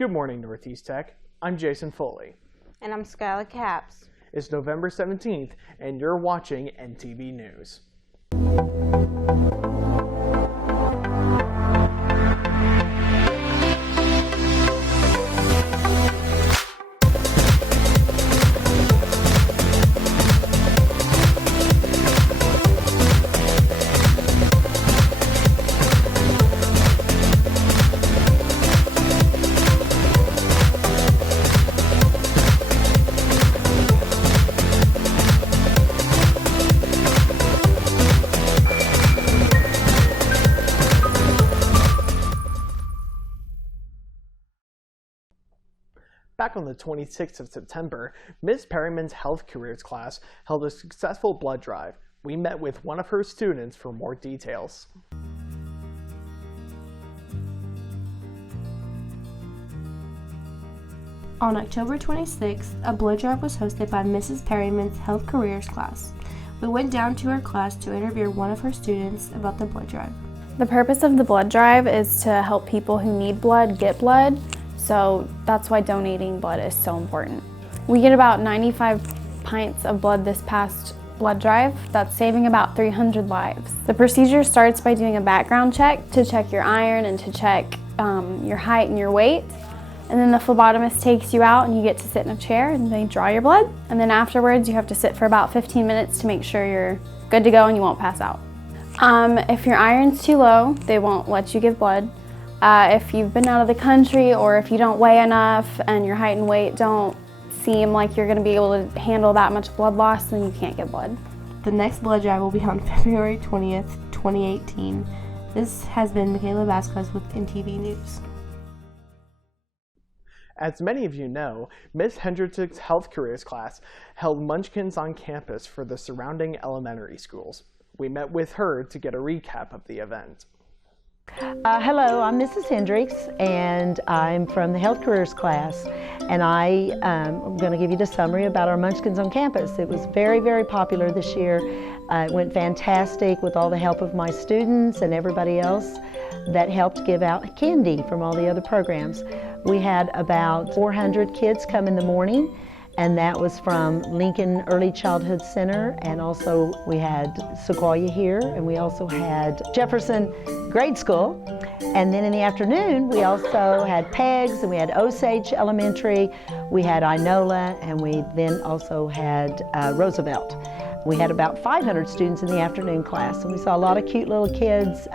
Good morning, Northeast Tech. I'm Jason Foley. And I'm Skylar Capps. It's November 17th, and you're watching NTV News. Back on the 26th of September, Ms. Perryman's Health Careers class held a successful blood drive. We met with one of her students for more details. On October 26th, a blood drive was hosted by Mrs. Perryman's Health Careers class. We went down to her class to interview one of her students about the blood drive. The purpose of the blood drive is to help people who need blood get blood. So that's why donating blood is so important. We get about 95 pints of blood this past blood drive. That's saving about 300 lives. The procedure starts by doing a background check to check your iron and to check your height and your weight. And then the phlebotomist takes you out and you get to sit in a chair and they draw your blood. And then afterwards you have to sit for about 15 minutes to make sure you're good to go and you won't pass out. If your iron's too low, they won't let you give blood. If you've been out of the country or if you don't weigh enough and your height and weight don't seem like you're going to be able to handle that much blood loss, then you can't get blood. The next blood drive will be on February 20th, 2018. This has been Michaela Vasquez with NTV News. As many of you know, Ms. Hendrickson's Health Careers class held Munchkins on campus for the surrounding elementary schools. We met with her to get a recap of the event. Hello, I'm Mrs. Hendricks and I'm from the Health Careers class, and I am going to give you the summary about our Munchkins on campus. It was very, very popular this year. It went fantastic with all the help of my students and everybody else that helped give out candy from all the other programs. We had about 400 kids come in the morning, and that was from Lincoln Early Childhood Center, and also we had Sequoia here, and we also had Jefferson Grade School. And then in the afternoon, we also had Pegs, and we had Osage Elementary, we had Inola, and we then also had Roosevelt. We had about 500 students in the afternoon class, and we saw a lot of cute little kids.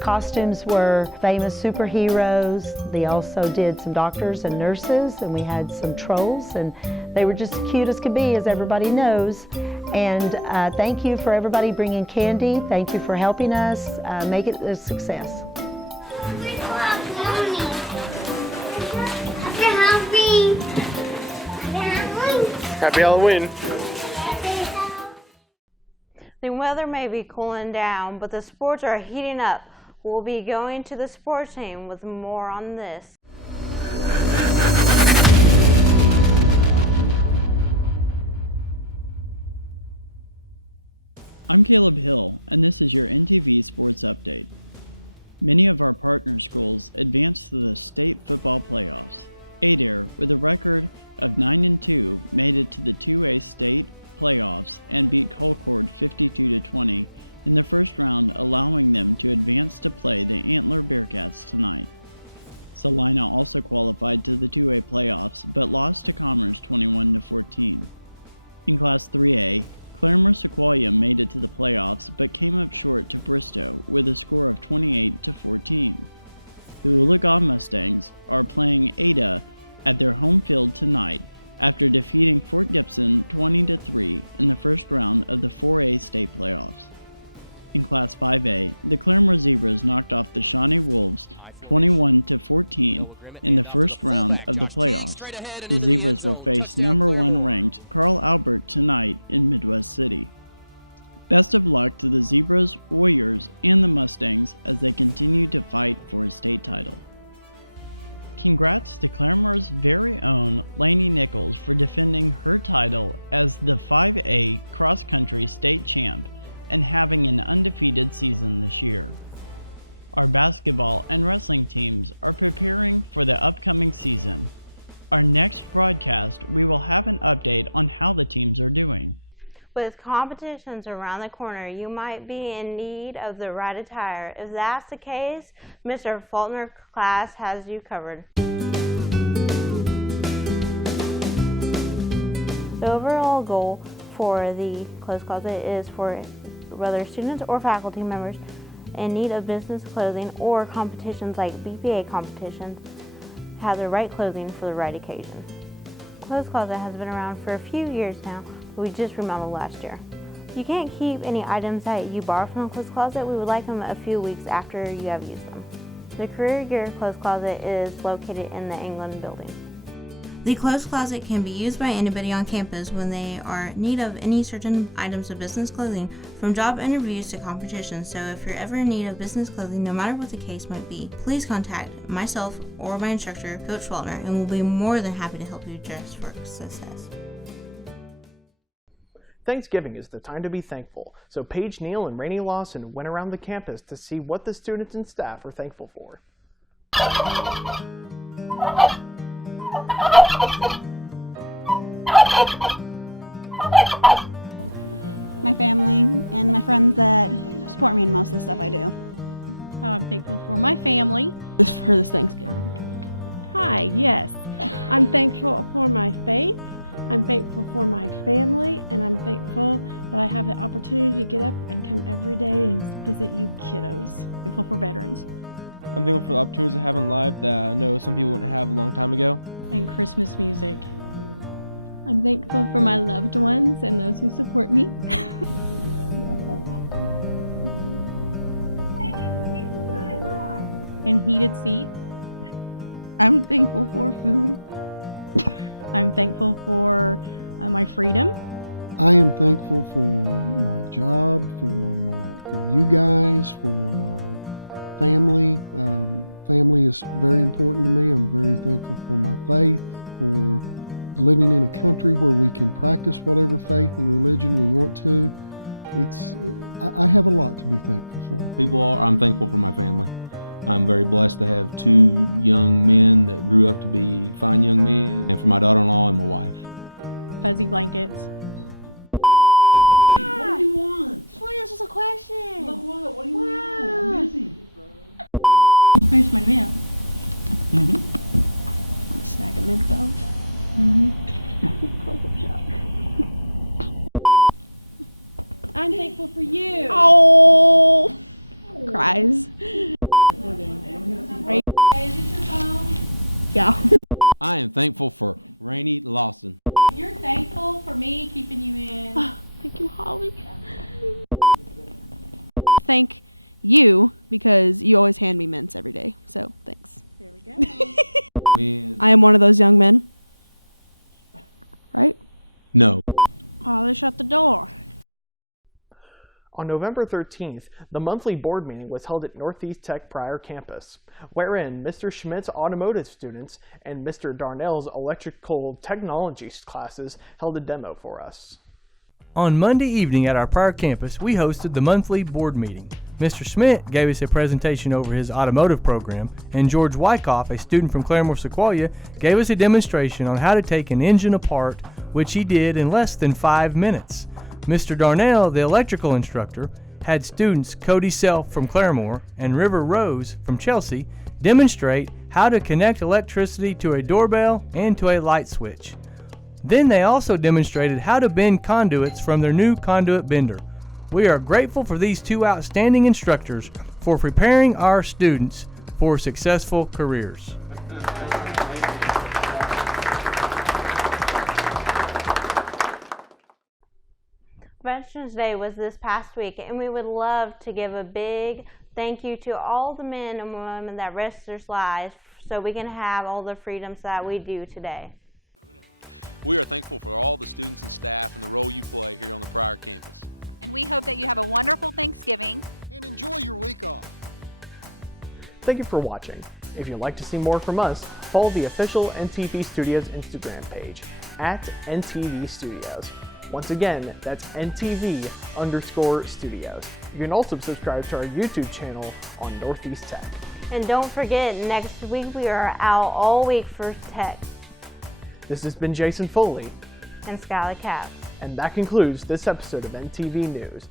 Costumes were famous superheroes. They also did some doctors and nurses, and we had some trolls, and they were just cute as could be, as everybody knows. And thank you for everybody bringing candy. Thank you for helping us make it a success. Happy Halloween! The weather may be cooling down, but the sports are heating up. We'll be going to the sports team with more on this. I'm Caleb Hill, and this is your NTV Sports Update. Many of our partner schools advanced to the state football playoffs. Adair, with a record of 9-2, made it to the 2A state playoffs and beat Colcord 52-20 in the first round, allowing them to advance to play the Antler Bearcats tonight. Salina also qualified to the 2A playoffs but lost to Commerce 21-14. In Class 3A, Claremore Sequoia made it to the playoffs but came up short to Bristow with a score of 28-14. The Oologah Mustangs are playing Ada at their home field tonight after defeating Fort Gibson 20-3 in the first round of the 4A state playoffs. In Class 5A, the Claremore Zebras knocked off the Shawnee Wolves 21-14 in the first round of the playoffs. The Zebras will face number 1 ranked Carl Albert tonight in Midwest City. Best of luck to the Zebras, Warriors, and the Mustangs as they continue to fight for a state title. Congrats to Claremore's very own Lainey Nichols for defending her title as the 5A cross-country state champ and having an undefeated season this year. Our basketball and wrestling teams are preparing for the upcoming season. Our next broadcast, we will have an update on how the teams are doing. With competitions around the corner, you might be in need of the right attire. If that's the case, Mr. Faulkner Class has you covered. The overall goal for the clothes closet is for whether students or faculty members in need of business clothing or competitions like BPA competitions have the right clothing for the right occasion. Clothes Closet has been around for a few years now, but we just remodeled last year. You can't keep any items that you borrow from the Clothes Closet. We would like them a few weeks after you have used them. The Career Gear Clothes Closet is located in the England building. The Clothes Closet can be used by anybody on campus when they are in need of any certain items of business clothing, from job interviews to competitions. So if you're ever in need of business clothing, no matter what the case might be, please contact myself or my instructor, Coach Faulkner, and we'll be more than happy to help you dress for success. Thanksgiving is the time to be thankful, so Paige Neal and Rainey Lawson went around the campus to see what the students and staff are thankful for. My family and my friends that support me in most of the stuff I do. I'm thankful for my family. For this Thanksgiving. Hi, yes. I'm thankful for my faith. I'm thankful for my family, and I'm thankful that I have the opportunity to get up and come every day and visit you kiddos. Thankful for veterans. I'm thankful for the opportunities I have in life that I know some people wouldn't have a long time ago. And Christmas music. I'm thankful for my loved ones and those who support me. And heated seats. I'm thankful for food. I'm thankful for my freedom. I am thankful for my job, for you guys, for my family. Family is very important to me. I'm very thankful for my faith, for living in a country where we can practice whatever faith and religion we want to. I have a lot to be thankful for. I'm thankful for my family. I'm very blessed to have two young men that grew up to be fine young men, and for my daughter-in-law and my wife. Fuzzy blankets. What do you want? Just want to answer some questions. Look what? What do you want? I'm busy. Here's my mail. A snack of mint though. Close-up shot. I'm thankful for you. Oh! Cries. Is this your phone? Yeah. I am thankful for Rainey Lawson. You're thankful for me keeping you in. Thank you, Holly. Thank you because you always hand me mints every day. So thanks. There we go. Man. I am one of those young men. Right? No. Oh, they shut the door. On November 13th, the monthly board meeting was held at Northeast Tech Pryor campus, wherein Mr. Schmidt's automotive students and Mr. Darnell's electrical technology classes held a demo for us. On Monday evening at our Pryor campus, we hosted the monthly board meeting. Mr. Schmidt gave us a presentation over his automotive program, and George Wyckoff, a student from Claremore Sequoia, gave us a demonstration on how to take an engine apart, which he did in less than 5 minutes. Mr. Darnell, the electrical instructor, had students Cody Self from Claremore and River Rose from Chelsea demonstrate how to connect electricity to a doorbell and to a light switch. Then they also demonstrated how to bend conduits from their new conduit bender. We are grateful for these two outstanding instructors for preparing our students for successful careers. Veterans Day was this past week, and we would love to give a big thank you to all the men and women that risked their lives so we can have all the freedoms that we do today. We are thankful for all the students and staff and the role you play here on the Pryor campus. And we hope that you have a wonderful Thanksgiving. And enjoy your week off. Thank you for watching. If you'd like to see more from us, follow the official NTV Studios Instagram page @NTV Studios. Once again, that's NTV_studios. You can also subscribe to our YouTube channel on Northeast Tech. And don't forget, next week we are out all week for Tech. This has been Jason Foley and Skylar Cass. And that concludes this episode of NTV News.